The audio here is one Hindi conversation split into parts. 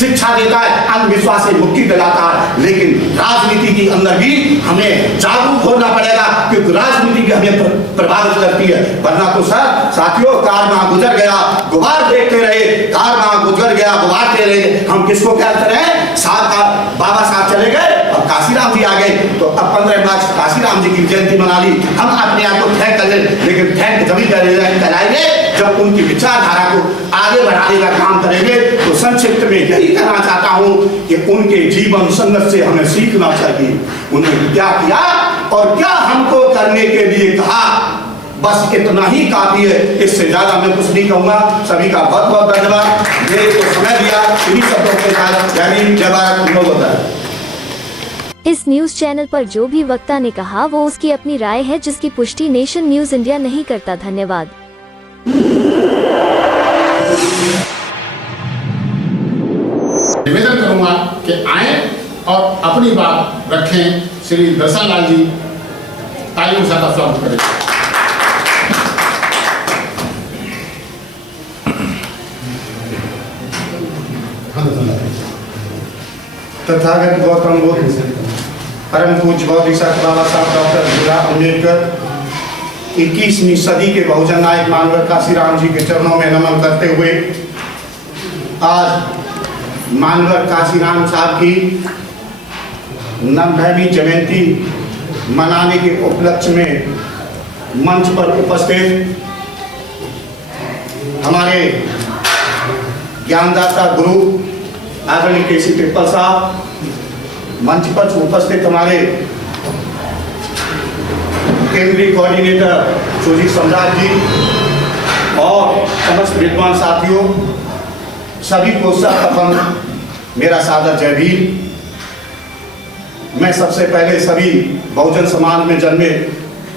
शिक्षा देता है, अंधविश्वास से मुक्ति दिलाता है, लेकिन राजनीति के अंदर भी हमें जागरूक होना पड़ेगा, क्योंकि राजनीति भी हमें प्रभावित करती है। वरना तो सर साथियों, कार वहां गुजर गया, गुबार देखते रहे, कार वहां गुजर गया, गुबार दे रहे, हम किसको कहते रहे? साहब बाबा साहब चले गए और काशीराम जी आ गए, तो अब 15 मार्च काशीराम जी की जयंती मना ली, हम अपने आप को थैंक करें, लेकिन थैंक तभी कराएंगे जब उनकी विचारधारा को आगे बढ़ाने का काम करेंगे। तो संक्षिप्त में यही कहना चाहता हूं कि उनके जीवन संघर्ष से हमें सीखना चाहिए, उन्होंने क्या किया और क्या हमको करने के लिए कहा, बस इतना ही काफी है, इससे ज्यादा मैं कुछ नहीं कहूंगा। सभी का बहुत बहुत धन्यवाद, मेरे को समय दिया। इन्हीं शब्दों के साथ जय हिंद, जय भारत। इस न्यूज चैनल पर जो भी वक्ता ने कहा वो उसकी अपनी राय है, जिसकी पुष्टि नेशन न्यूज इंडिया नहीं करता। धन्यवाद। निवेदन करूंगा कि आए और अपनी बात रखें। श्री दर्शन लाल जी तालियों से स्वागत करें। तथागत गौतम बुद्ध, परम पूज्य बौद्धिसत्व बाबा साहब डॉक्टर भीमराव अम्बेडकर 21वीं सदी के बहुजन नायक मानवर काशीराम जी के चरणों में नमन करते हुए आज मानवर काशीराम साहब की 90वीं जयंती मनाने के उपलक्ष्य में मंच पर उपस्थित हमारे ज्ञानदाता गुरु आदरणीय केसी ट्रिपल साहब, मंच पर उपस्थित हमारे केंद्रीय कोऑर्डिनेटर सुजीत सम्राट जी और समस्त विद्वान साथियों, सभी को सर्वप्रथम मेरा सादर जय भीम। मैं सबसे पहले सभी बहुजन समाज में जन्मे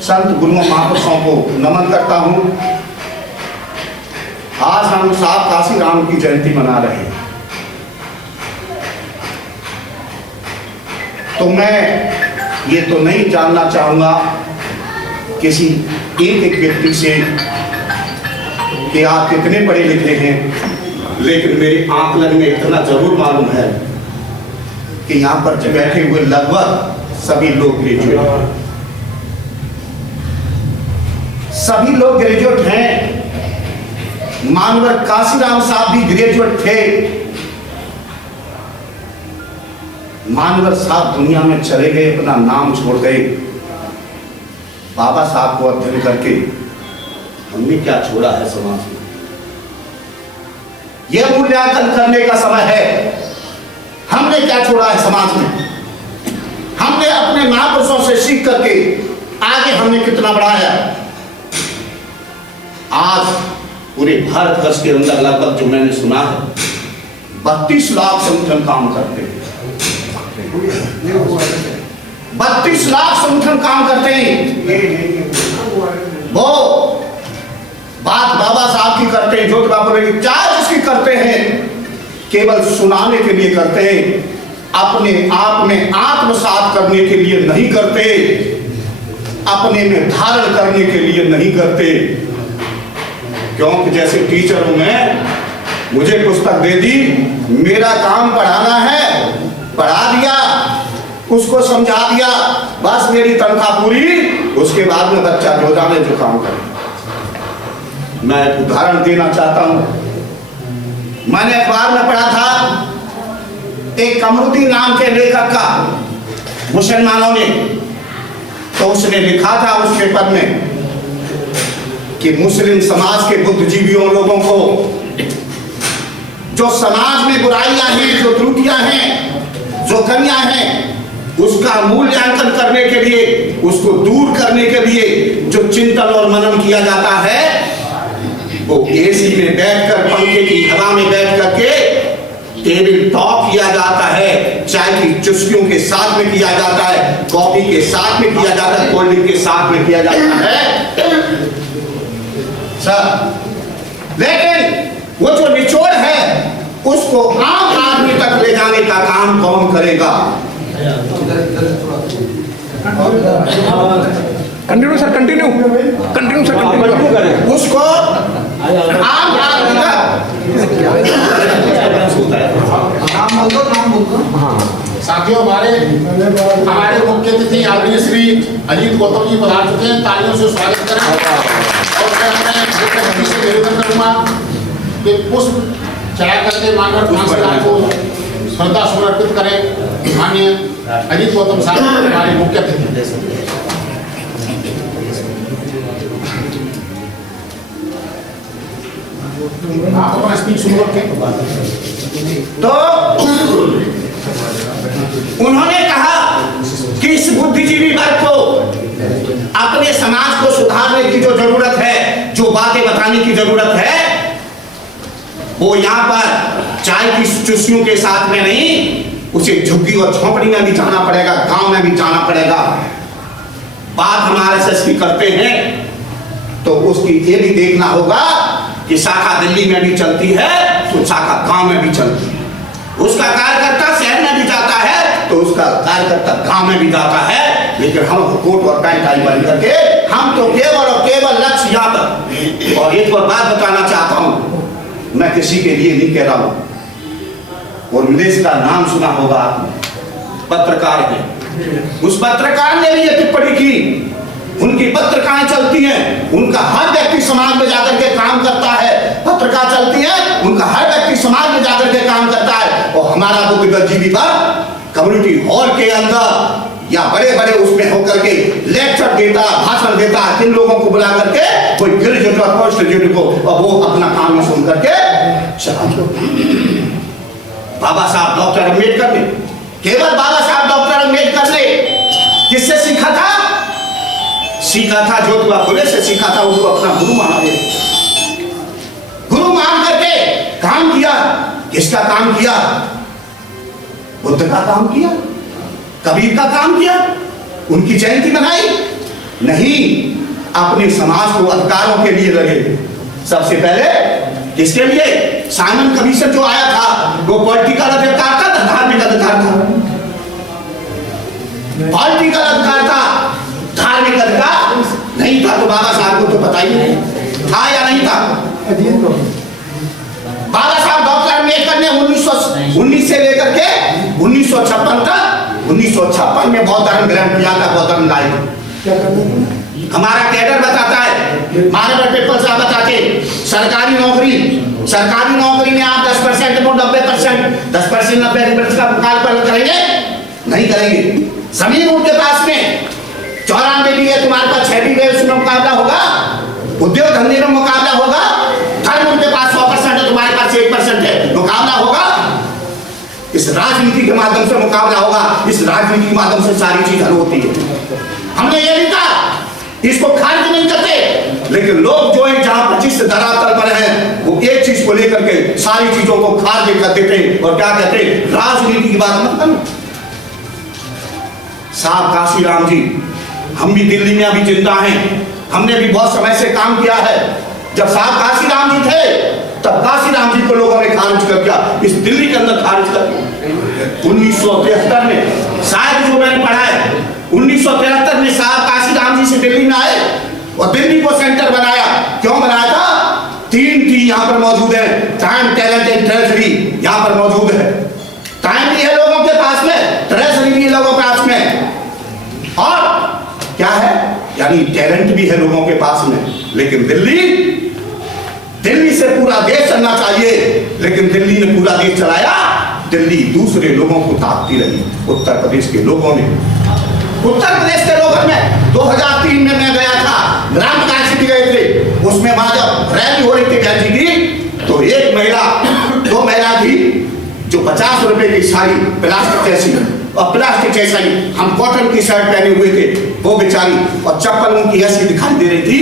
संत गुरुओं महापुरुषों को नमन करता हूं। आज हम साहब काशीराम की जयंती मना रहे हैं, तो मैं ये तो नहीं जानना चाहूंगा किसी एक व्यक्ति से कि आप कितने पढ़े लिखे हैं, लेकिन मेरे आकलन में इतना जरूर मालूम है कि यहाँ पर बैठे हुए लगभग सभी लोग ग्रेजुएट हैं, सभी लोग ग्रेजुएट हैं। मानवर काशीराम साहब भी ग्रेजुएट थे। मानवर साहब दुनिया में चले गए, अपना नाम छोड़ गए। बाबा साहब को अध्ययन करके हमने क्या छोड़ा है समाज में, यह मूल्यांकन करने का समय है। हमने क्या छोड़ा है समाज में, हमने अपने महापुरुषों से सीख करके आगे हमने कितना बढ़ाया। आज पूरे भारतवर्ष के अंदर लगभग जो मैंने सुना है 32 लाख संगठन काम करते हैं, 32 लाख संगठन काम करते हैं। वो बात बाबा साहब की करते हैं, ज्योति बाबू की चाहे जिसकी करते हैं, केवल सुनाने के लिए करते हैं, अपने आप में आत्मसात करने के लिए नहीं करते, अपने में धारण करने के लिए नहीं करते। क्योंकि जैसे टीचर हूं मैं, मुझे पुस्तक दे दी, मेरा काम पढ़ाना है, पढ़ा दिया, उसको समझा दिया, बस मेरी तनख्वाह पूरी। उसके बाद में बच्चा जो जाने जो काम करे। मैं उदाहरण देना चाहता हूं, मैंने अखबार में पढ़ा था एक कमरुद्दीन नाम के लेखक का, मुसलमानों ने, तो उसने लिखा था उस पेपर में कि मुस्लिम समाज के बुद्धिजीवियों लोगों को जो समाज में बुराइयां हैं, जो त्रुटियां हैं, जो कमियां हैं, उसका मूल्यांकन करने के लिए, उसको दूर करने के लिए जो चिंतन और मनन किया जाता है, वो एसी में बैठकर, पंखे की हवा में बैठ करके टेबल टॉक किया जाता है, चाय की चुस्कियों के साथ में किया जाता है, कॉफी के साथ में किया जाता है, कोल्ड ड्रिंक के साथ में किया जाता है सर। लेकिन वो जो निचोड़ है उसको आम आदमी तक ले जाने का काम कौन करेगा? Continue sir, continue sir, continue. उसको आम आदमी तक साथियों, हमारे मुख्य अतिथि आदरणीय श्री अजीत गौतम जी पधार चुके हैं, तालियों से स्वागत करें। और मैं अपने मुख्य अतिथि से निवेदन करूंगा कि पुष्प चढ़ा करके माननीय कांसीराम को श्रद्धा सुमन अर्पित करें। माननीय अजीत गौतम साहब हमारे मुख्य अतिथि। आप अपना स्पीच शुरू रखें। तो उन्होंने कहा कि इस बुद्धिजीवी वर्ग को अपने समाज को सुधारने की जो जरूरत है, जो बातें बताने की जरूरत है, वो यहाँ पर चाय की चुस्कियों के साथ में नहीं, उसे झुग्गी और झोंपड़ी में भी जाना पड़ेगा, गांव में भी जाना पड़ेगा। बात हम आरएसएस की करते हैं तो उसकी ये भी देखना होगा कि शाखा दिल्ली में भी चलती है तो शाखा गांव में भी चलती है। उसका कार्यकर्ता शहर में भी जाता है तो उसका कार्यकर्ता गांव में भी जाता है। लेकिन हम कोट और पैंट टाई बन करके हम तो केवल और केवल लक्ष्य यहाँ पर। और एक और बात बताना चाहता हूँ, मैं किसी के लिए नहीं कह रहा हूँ, और विदेश का नाम सुना होगा आपने, पत्रकार है। उस पत्रकार ने भी ये टिप्पणी की, उनकी पत्रिकाएं चलती हैं, उनका हर व्यक्ति समाज में जाकर के काम करता है, पत्रिका चलती है, उनका हर व्यक्ति समाज में जाकर के काम करता है। और हमारा बुद्धिजीवी वर्ग कम्युनिटी हॉल के अंदर या बड़े बड़े उसमें होकर के लेक्चर देता, भाषण देता, किन लोगों को बुला करके, कोई ग्रेजुएट और पोस्ट ग्रेजुएट को, और वो अपना काम में सुन करके चला। बाबा साहब डॉक्टर अम्बेडकर ने, केवल बाबा साहब डॉक्टर अम्बेडकर ने किससे सीखा था? सीखा था ज्योतिबा फुले से सीखा था। उनको अपना गुरु माना, गुरु मान करके काम किया। किसका काम किया? बुद्ध का काम किया, कबीर का काम किया, उनकी जयंती मनाई नहीं, अपने समाज को अधिकारों के लिए लगे। सबसे पहले किसके लिए? साइमन कमीशन जो आया था वो पॉलिटिकल अधिकार था, धार्मिक अधिकार था। पॉलिटिकल अधिकार था, धार्मिक अधिकार नहीं था। तो बाबा साहब को तो पता ही नहीं था या नहीं था। बाबा साहब डॉक्टर अम्बेडकर ने 1919 से लेकर के 1956 तक, 1956 में बौद्ध धर्म ग्रहण किया था, बौद्ध धर्म लाए। हमारा कैडर बताता है, हमारे पेपर साहब बताते, सरकारी नौकरी में आप 10% 90%, 10% 90% का मुकाबला करेंगे? नहीं करेंगे। जमीन उनके पास में 94 बीघे, तुम्हारे पास 6 बीघे, उसमें मुकाबला होगा। उद्योग धंधे में मुकाबला होगा। धर्म उनके पास 100% है, तुम्हारे पास 1% है, मुकाबला होगा। इस राजनीति के माध्यम से मुकाबला होगा। इस राजनीति के माध्यम से सारी चीज हल होती है। हमने ये नहीं कहा, इसको खारिज नहीं करते, लेकिन लोग जो है जहां पर जिस धरातल पर है वो एक चीज को लेकर के सारी चीजों को खारिज कर देते और क्या कहते, राजनीति की बात मत करो। साहब काशीराम जी, हम भी दिल्ली में अभी जिंदा हैं, हमने भी बहुत समय से काम किया है। जब साहब काशीराम जी थे तब काशीराम जी को लोगों ने खारिज कर दिया, इस दिल्ली के अंदर खारिज कर दिया। 1973 में शायद जो मैंने पढ़ा है, 1973 में साहब काशीराम जी से दिल्ली में आए और दिल्ली को सेंटर बनाया। क्यों बनाया था? 3 चीज यहाँ पर मौजूद है, टाइम, टैलेंट एंड ट्रेजरी यहाँ पर मौजूद है। टाइम भी है लोगों के पास में, ट्रेजरी भी लोगों के पास में, और क्या है, यानी टैलेंट भी है लोगों के पास में। लेकिन दिल्ली से पूरा देश चलना चाहिए, लेकिन दिल्ली ने पूरा देश चलाया, दिल्ली दूसरे लोगों को ताकती रही। उत्तर प्रदेश के लोगों में 2003 में मैं गया था, ग्राम कांसी गए थे, उसमें वहां जब रैली हो रही थी गांधी की, तो एक महिला, 2 महिला थी जो 50 रुपए की साड़ी, प्लास्टिक जैसी, और प्लास्टिक जैसा ही हम कॉटन की शर्ट पहने हुए थे, वो बेचारी, और चप्पल उनकी ऐसी दिखाई दे रही थी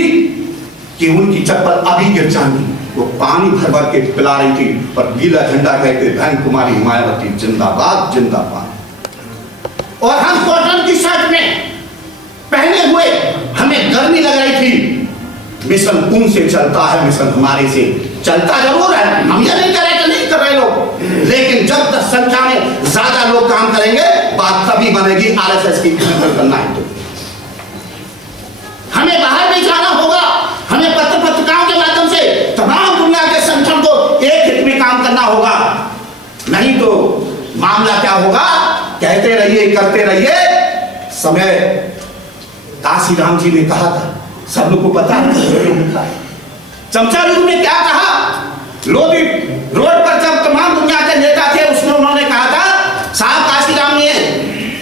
कि उनकी चप्पल अभी गिर जाएगी। वो पानी भर भर के पिला रही थी और गीला झंडा कहते, बहन कुमारी मायावती जिंदाबाद जिंदाबाद। और हम कॉटन की शर्ट में पहने हुए, हमें गर्मी लग रही थी। मिशन उनसे चलता है, मिशन हमारे से चलता जरूर है। हम ये नहीं कर रहे कि नहीं कर रहे लोग, लेकिन जब तक संख्या में ज्यादा लोग काम करेंगे, बात तभी बनेगी आरएसएस की करना है। तो हमें बाहर भी जाना होगा, हमें पत्रिकाओं के माध्यम से तमाम दुनिया के संगठन को एक हित में काम करना होगा। नहीं तो मामला क्या होगा कहते रहिए, करते रहिए। समय काशीराम जी ने कहा था, सब लोग को पता है। चमचा युग में क्या कहा? लोधी रोड पर जब तमाम दुनिया के नेता थे, उसमें उन्होंने कहा था, साहब काशीराम ने,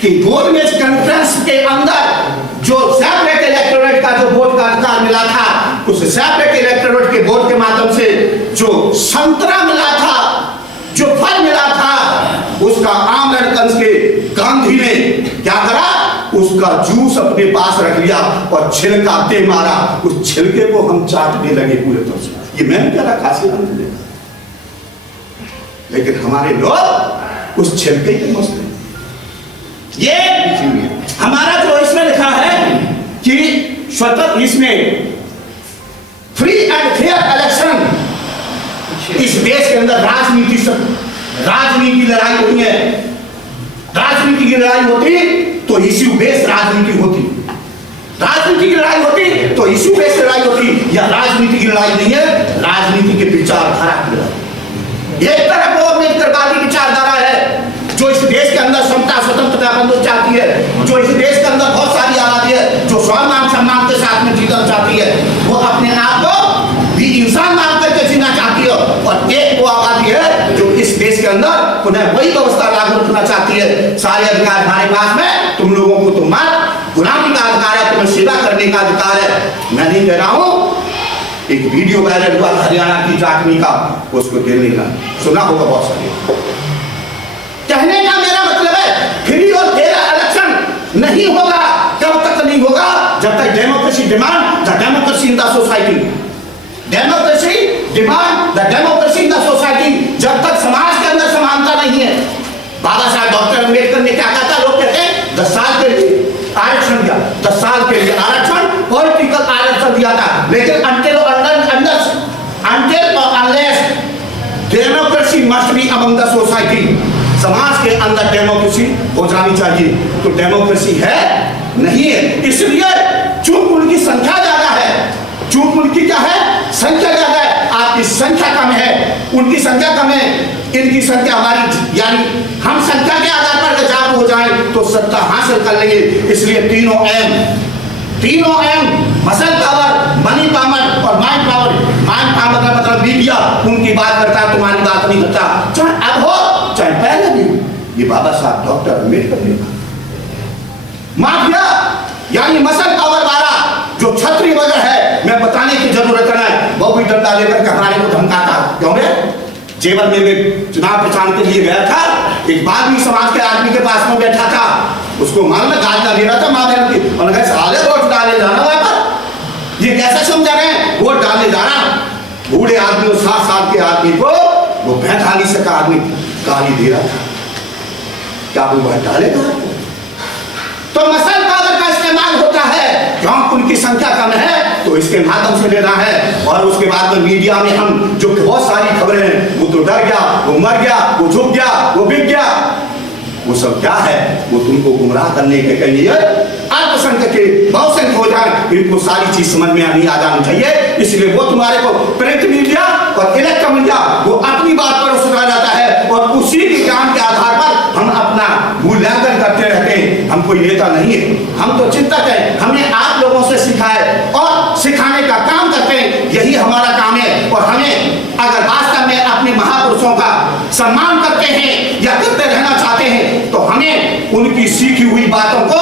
कि गोलमेज कॉन्फ्रेंस के अंदर जो सेपरेट इलेक्टोरेट का जो वोट का अधिकार मिला था, उस सेपरेट इलेक्टोरेट के वोट के माध्यम से जो संतरा मिला था, जो फल मिला था, उसका आमरणकंज के गांधी ने क्या करा? उसका जूस अपने पास रख लिया और छिलका दे मारा। उस छिलके को हम चाटने लगे पूरे तरह से। ये मैंने कह रहा, काशीराम ने देखा, लेकिन हमारे लोग उस छिलके के मस्त हैं। ये हमारा जो इसमें लिखा है कि स्वतंत्र, इसमें फ्री एंड फेयर इलेक्शन, इस देश के अंदर राजनीति लड़ाई होती है। राजनीति की लड़ाई होती तो इश्यू बेस्ड राजनीति होती, राजनीति की लड़ाई होती तो इश्यू बेस्ड लड़ाई होती। या राजनीति की लड़ाई नहीं है, राजनीति के विचारधारा की लड़ाई। एक तरफ वो अम्बेडकरवादी विचारधारा है जो इस देश के अंदर समता स्वतंत्रता बंधुत्व चाहती है, जो इस देश के अंदर बहुत सारी आबादी है जो स्वाभिमान सम्मान के साथ में जीना चाहती है, वो अपने आप को भी इंसान मान करके जीना चाहती है। और एक वो आबादी है जो इस देश के अंदर पुनः वही व्यवस्था लागू रखना चाहती है, सारे अधिकार हमारे पास में, तुम लोगों को तो मत गुलामी का अधिकार है, तुम्हें सेवा करने का अधिकार है। मैं नहीं कह रहा हूं, एक वीडियो वायरल हुआ हरियाणा की जाटनी का, उसको दिल्ली का सुना होगा बहुत सारे। कहने का मेरा मतलब है, फ्री और फेयर इलेक्शन नहीं होगा। कब तक नहीं होगा? जब तक democracy demand the democracy in the society, democracy demand the democracy in the society. जब तक समाज के अंदर समानता नहीं है। बाबा साहब डॉक्टर अम्बेडकर ने क्या कहा था? लोग कहते हैं 10 साल के लिए आरक्षण दिया, 10 साल के लिए आरक्षण, पॉलिटिकल आरक्षण दिया था, लेकिन until unless democracy must be among the society, समाज के अंदर डेमोक्रेसी हो जानी चाहिए। तो डेमोक्रेसी है नहीं है, इसलिए चूंकि उनकी संख्या ज्यादा है, चूंकि उनकी क्या है? संख्या ज्यादा है, आपकी संख्या कम है, उनकी संख्या कम है, इनकी संख्या हमारी, यानी हम संख्या के आधार पर जागरूक हो जाएं तो सत्ता हासिल कर लेंगे। इसलिए तीनों M muscle power, money power और माइंड पावर। माइंड पावर का मतलब मीडिया उनकी बात करता है, तुम्हारी बात नहीं करता, चाहे अब हो चाहे पहले भी। ये बाबा साहब डॉक्टर अम्बेडकर ने कहा। माफिया यानी मसल पावर वाला जो छत्री वगैरह है, मैं बताने की जरूरत नहीं, वो भी डंडा लेकर के हमारे को धमकाता। क्यों रे? जेवर में मैं चुनाव प्रचार के लिए गया था, एक बादमी समाज के आदमी के पास में बैठा था, उसको मालूम है गालियां दे रहा था माँ बहन की, और कहा साले वोट डाले जाना वहां पर। ये कैसे समझा रहे हैं? वोट डाले जाना। बूढ़े आदमी और 60 साल के आदमी को वो 45 का आदमी गाली दे रहा था, क्या वो वोट डालेगा? तो मसल पावर का इस्तेमाल होता है, क्योंकि उनकी संख्या कम है तो इसके माध्यम से लेना है। और उसके बाद में मीडिया में हम जो बहुत सारी खबरें हैं, वो तो डर गया, वो मर गया, वो झुक गया, वो बिक गया, वो सब क्या है? वो तुमको गुमराह करने के लिए अल्पसंख्यक के बहुसंख्यक हो जाए, इनको सारी चीज समझ में नहीं आ जानी चाहिए। इसलिए वो तुम्हारे को प्रिंट मीडिया और इलेक्ट्रॉनिक मीडिया वो अपनी बात पर सुना जाता है, और उसी के ज्ञान के आधार पर हम अपना मूल्यांकन करते रहते हैं। हम कोई नेता नहीं है, हम तो चिंतक है। हमने आप लोगों से सीखा है और सिखाने का काम करते हैं, यही हमारा काम है। और हमें अगर वास्तव में अपने महापुरुषों का सम्मान करते हैं या करते रहना चाहते हैं, तो हमें उनकी सीखी हुई बातों को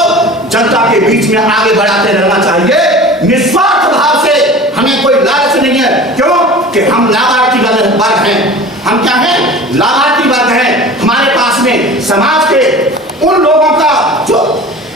जनता के बीच में आगे बढ़ाते रहना चाहिए, निस्वार्थ भाव से। हमें कोई लालच नहीं है, क्यों कि हम लाभार्थी वर्ग हैं। हम क्या हैं? लाभार्थी वर्ग हैं। हमारे पास में समाज के उन लोगों का जो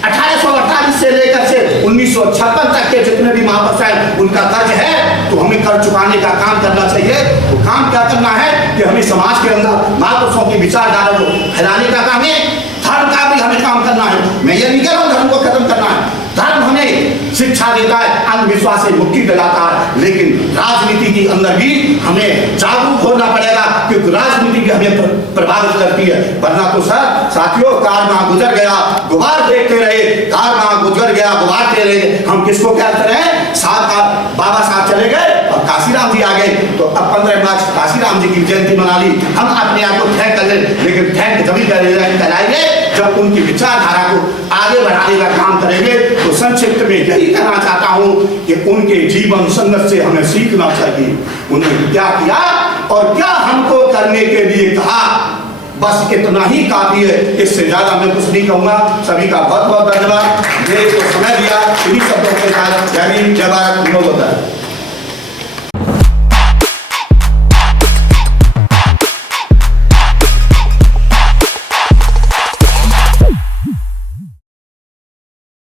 1848 से लेकर से 1956 तक के जितने भी महापुरुष हैं, उनका कर्ज है, तो हमें कर्ज चुकाने का काम करना चाहिए। वो काम क्या करना है कि हमें समाज के अंदर महापुरुषों की विचारधारा को फैलाने का काम है। धर्म का भी हमें काम करना है। मैं ये नहीं कह रहा हूँ धर्म को खत्म करना है, धर्म हमें शिक्षा देता है, अंधविश्वास से मुक्ति दिलाता है, लेकिन राजनीति के अंदर भी हमें जागरूक होना पड़ेगा, क्योंकि राजनीति हमें प्रभावित करती है। वरना तो सर साथियों, कार वहां गुजर गया, गुबार देखते रहे, कार वहां गुजर गया, गुबार दे रहे, हम किसको क्या करें? साहब का बाबा साहब चले गए और काशीराम जी आ गए। गए तो अब 15 मार्च काशीराम जी की जयंती मना ली, हम अपने आप को थैंक कर ले, लेकिन थैंक जब कराएंगे जब उनकी विचारधारा को आगे बढ़ाने का काम करेंगे। तो संक्षिप्त में यही कहना चाहता हूं कि उनके जीवन संघर्ष से हमें सीखना चाहिए, उन्होंने क्या किया और क्या हमको करने के लिए कहा, बस इतना ही काफी है, इससे ज्यादा मैं कुछ नहीं कहूंगा। सभी का बहुत बहुत धन्यवाद, मेरे को समय दिया। इन्हीं शब्दों के साथ जय हिंद, जय भारत, विनोद होता है।